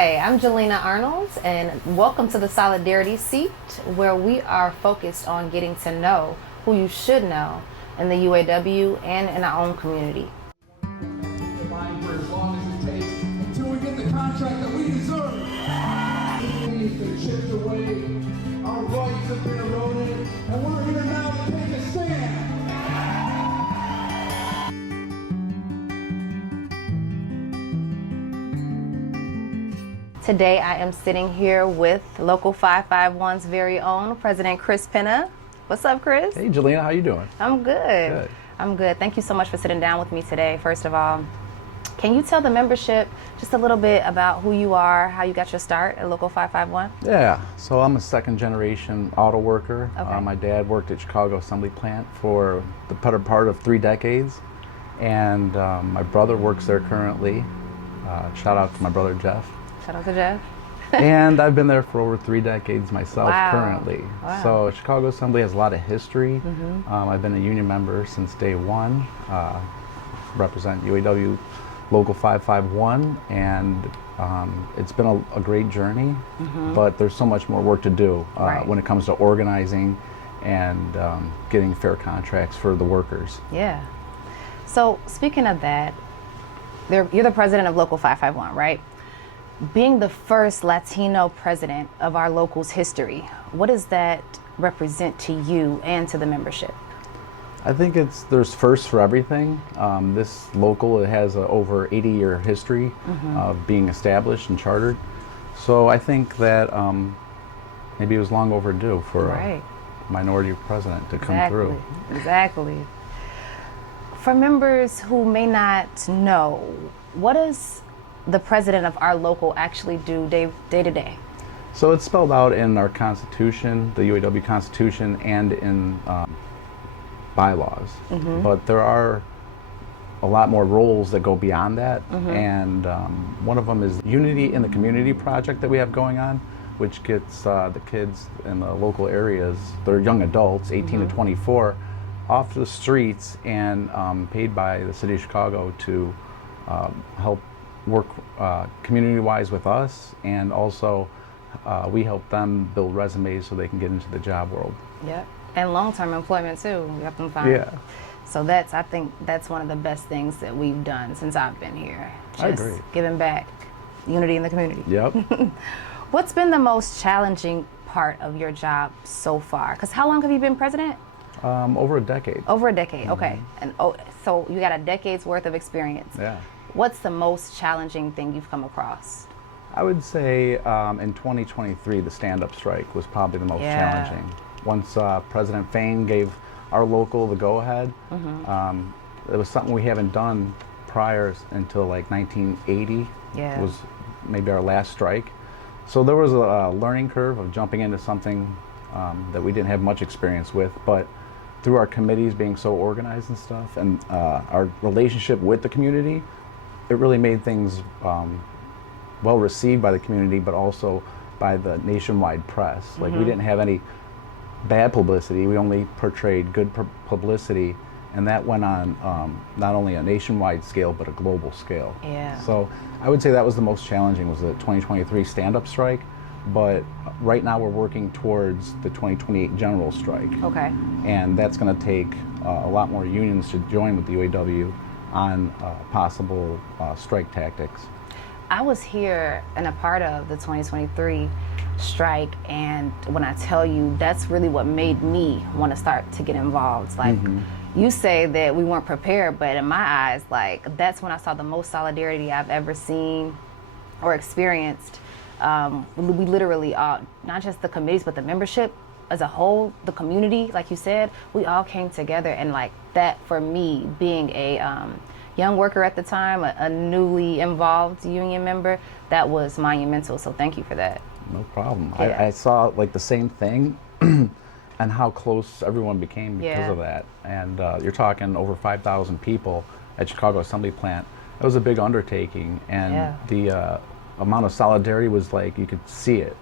Hi, I'm Jalena Arnold, and welcome to the Solidarity Seat, where we are focused on getting to know who you should know in the UAW and in our own community. For as long as it takes until we get the contract that we deserve. We've been chipped away, our rights have been eroded, and we're here now to take a stand. Today I am sitting here with Local 551's very own President Pena. What's up, Chris? Hey, Jalena, how you doing? I'm good. Good. I'm good. Thank you so much for sitting down with me today. First of all, can you tell the membership just a little bit about who you are, how you got your start at Local 551? Yeah, so I'm a second generation auto worker. Okay. My dad worked at Chicago Assembly Plant for the better part of 3 decades, and my brother works there currently. Shout out to my brother Jeff. Shout out to Jeff. And I've been there for over 3 decades myself. Wow. Currently. Wow. So Chicago Assembly has a lot of history. I've been a union member since day one. Represent UAW Local 551, and it's been a great journey, but there's so much more work to do Right. when it comes to organizing and getting fair contracts for the workers. Yeah. So speaking of that, you're the president of Local 551, right? Being the first Latino president of our local's history, what does that represent to you and to the membership? I think there's firsts for everything. This local, it has a over 80-year history of being established and chartered. So I think that maybe it was long overdue for Right. a minority president to come through. Exactly. For members who may not know, what does the president of our local actually do day to day? So it's spelled out in our Constitution, the UAW Constitution, and in bylaws. But there are a lot more roles that go beyond that, and one of them is Unity in the Community project that we have going on, which gets the kids in the local areas, they're young adults, 18 to 24, off the streets and paid by the city of Chicago to help work community-wise with us, and also we help them build resumes so they can get into the job world. Yep. And long-term employment too. We have them find. Yeah. So I think that's one of the best things that we've done since I've been here. Just I agree. Giving back, unity in the community. Yep. What's been the most challenging part of your job so far? Because how long have you been president? Over a decade. Over a decade. Okay. And so you got a decade's worth of experience. Yeah. What's the most challenging thing you've come across? I would say in 2023, the stand-up strike was probably the most challenging. Once President Pena gave our local the go-ahead, it was something we haven't done prior until like 1980. Yeah. Was maybe our last strike. So there was a learning curve of jumping into something that we didn't have much experience with, but through our committees being so organized and stuff, and our relationship with the community, it really made things well received by the community, but also by the nationwide press. Like we didn't have any bad publicity, we only portrayed good publicity, and that went on not only a nationwide scale, but a global scale. Yeah. So I would say that was the most challenging, was the 2023 stand-up strike, but right now we're working towards the 2028 general strike. Okay. And that's going to take a lot more unions to join with the UAW on possible strike tactics. I was here and a part of the 2023 strike, and when I tell you, that's really what made me want to start to get involved. Like, you say that we weren't prepared, but in my eyes, like, that's when I saw the most solidarity I've ever seen or experienced. We literally all, not just the committees, but the membership as a whole, the community, like you said, we all came together, and like that for me, being a young worker at the time, a newly involved union member, that was monumental. So thank you for that. No problem. Yeah. I saw like the same thing and how close everyone became because of that. And you're talking over 5,000 people at Chicago Assembly Plant. It was a big undertaking, and the amount of solidarity was like, you could see it,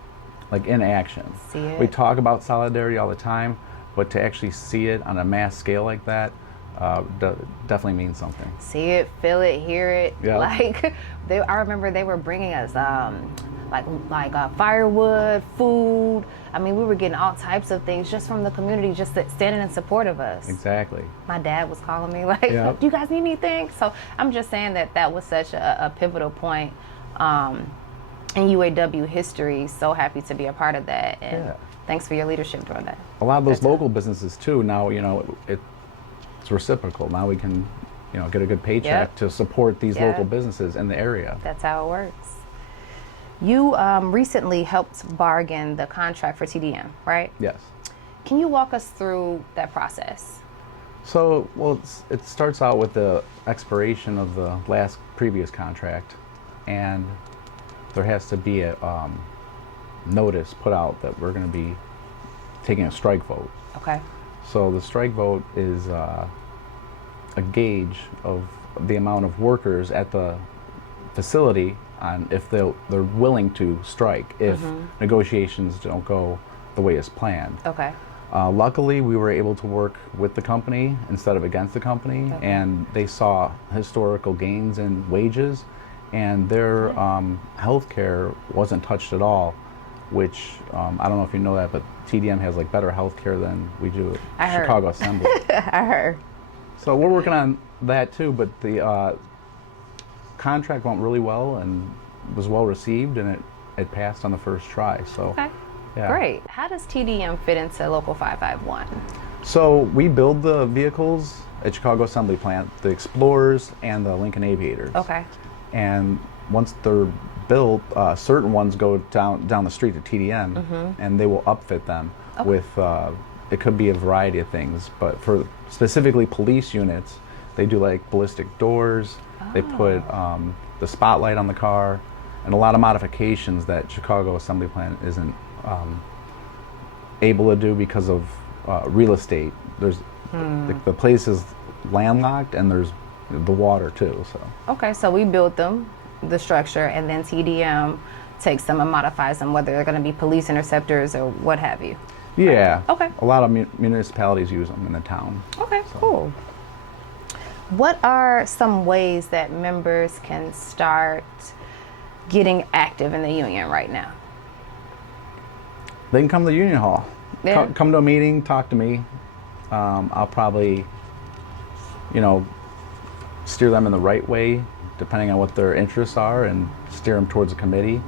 like in action. We talk about solidarity all the time, but to actually see it on a mass scale like that, definitely means something. See it, feel it, hear it. Yeah. Like I remember they were bringing us firewood, food. I mean, we were getting all types of things just from the community, just standing in support of us. Exactly. My dad was calling me like, Yep. "Do you guys need anything?" So I'm just saying that was such a pivotal point in UAW history. So happy to be a part of that, and Yeah. thanks for your leadership during that. A lot of those local businesses too. Now it's reciprocal. Now we can get a good paycheck Yep. to support these Yep. local businesses in the area. That's how it works. You recently helped bargain the contract for TDM, right? Yes. Can you walk us through that process? So, well, it starts out with the expiration of the last previous contract, and there has to be a notice put out that we're going to be taking a strike vote. Okay. So the strike vote is a gauge of the amount of workers at the facility on if they're willing to strike if negotiations don't go the way as planned. Okay. Luckily, we were able to work with the company instead of against the company, Okay. and they saw historical gains in wages, and their health care wasn't touched at all, which I don't know if you know that, but TDM has like better health care than we do I at heard. Chicago Assembly. I heard. So we're working on that too, but the contract went really well and was well received, and it passed on the first try. So Okay. yeah. Great. How does TDM fit into Local 551? So we build the vehicles at Chicago Assembly Plant, the Explorers and the Lincoln Aviators. Okay. And once they're built, certain ones go down the street to TDM, and they will upfit them with. It could be a variety of things, but for specifically police units, they do like ballistic doors. They put the spotlight on the car, and a lot of modifications that Chicago Assembly Plant isn't able to do because of real estate. There's the place is landlocked, and there's the water too. So Okay, so we built them, the structure, and then TDM takes them and modifies them, whether they're going to be police interceptors or what have you. yeah, Okay. a lot of municipalities use them in the town. Okay, cool. What are some ways that members can start getting active in the union right now? They can come to the Union Hall. Yeah. Come to a meeting, talk to me. I'll probably, steer them in the right way, depending on what their interests are, and steer them towards a committee.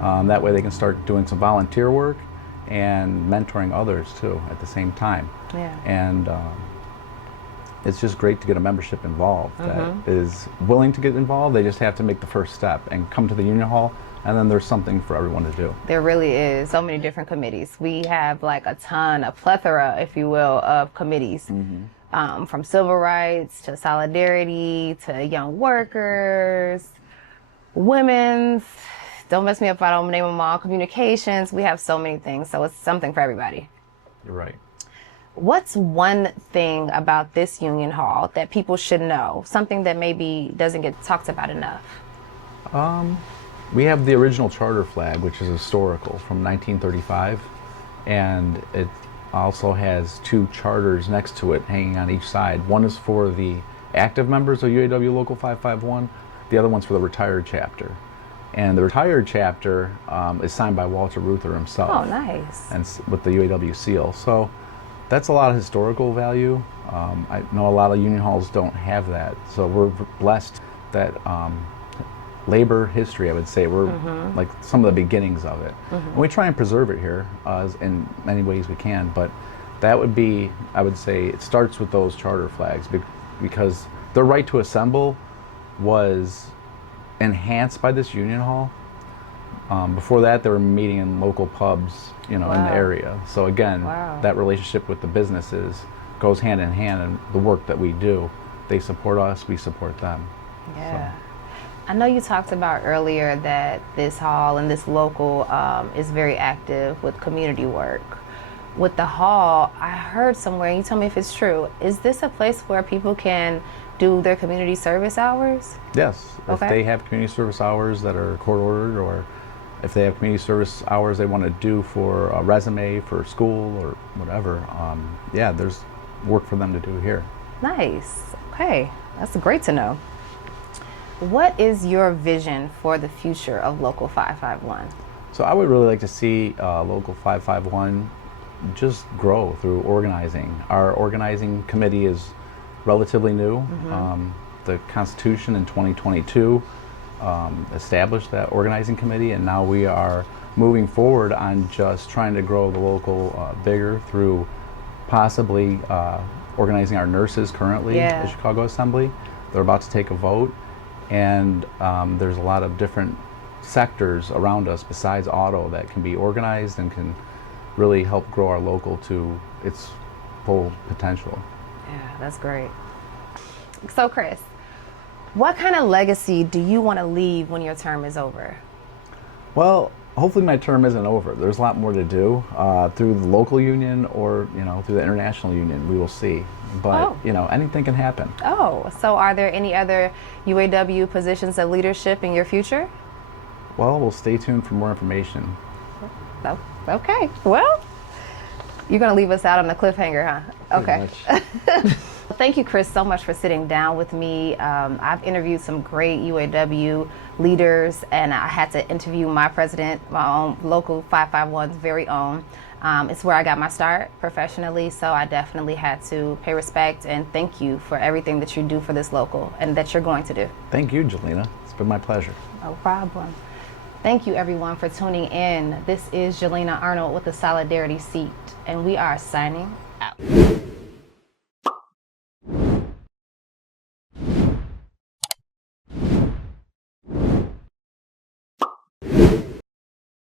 That way they can start doing some volunteer work and mentoring others too at the same time. Yeah. And it's just great to get a membership involved that is willing to get involved. They just have to make the first step and come to the Union Hall, and then there's something for everyone to do. There really is so many different committees. We have like a plethora, if you will, of committees. From civil rights to solidarity to young workers, women's, don't mess me up if I don't name them all, communications. We have so many things, so it's something for everybody. You're right. What's one thing about this Union Hall that people should know? Something that maybe doesn't get talked about enough? We have the original charter flag, which is historical, from 1935, and it also has two charters next to it hanging on each side. One is for the active members of UAW Local 551, the other one's for the retired chapter. And the retired chapter is signed by Walter Reuther himself. Oh, nice. And with the UAW seal. So that's a lot of historical value. I know a lot of union halls don't have that. So we're blessed that labor history, I would say, we're like some of the beginnings of it. And we try and preserve it here in many ways we can, but that would be, I would say, it starts with those charter flags because their right to assemble was enhanced by this union hall. Before that, they were meeting in local pubs, in the area. So again, that relationship with the businesses goes hand in hand, and the work that we do, they support us, we support them. Yeah. So. I know you talked about earlier that this hall and this local is very active with community work. With the hall, I heard somewhere, you tell me if it's true, is this a place where people can do their community service hours? Yes. Okay. If they have community service hours that are court ordered, or if they have community service hours they want to do for a resume, for school, or whatever, there's work for them to do here. Nice. Okay, that's great to know. What is your vision for the future of Local 551? So I would really like to see Local 551 just grow through organizing. Our organizing committee is relatively new. The Constitution in 2022 established that organizing committee, and now we are moving forward on just trying to grow the local bigger through possibly organizing our nurses currently at the Chicago Assembly. They're about to take a vote, and there's a lot of different sectors around us besides auto that can be organized and can really help grow our local to its full potential. Yeah, that's great. So Chris, what kind of legacy do you want to leave when your term is over? Well, hopefully my term isn't over. There's a lot more to do through the local union or, through the international union. We will see. But, anything can happen. Oh, so are there any other UAW positions of leadership in your future? Well, we'll stay tuned for more information. Oh, okay. Well, you're going to leave us out on a cliffhanger, huh? Okay. Thank you, Chris, so much for sitting down with me. I've interviewed some great UAW leaders, and I had to interview my president, my own Local 551's very own. It's where I got my start professionally, so I definitely had to pay respect and thank you for everything that you do for this local and that you're going to do. Thank you, Jalena. It's been my pleasure. No problem. Thank you, everyone, for tuning in. This is Jalena Arnold with the Solidarity Seat, and we are signing out.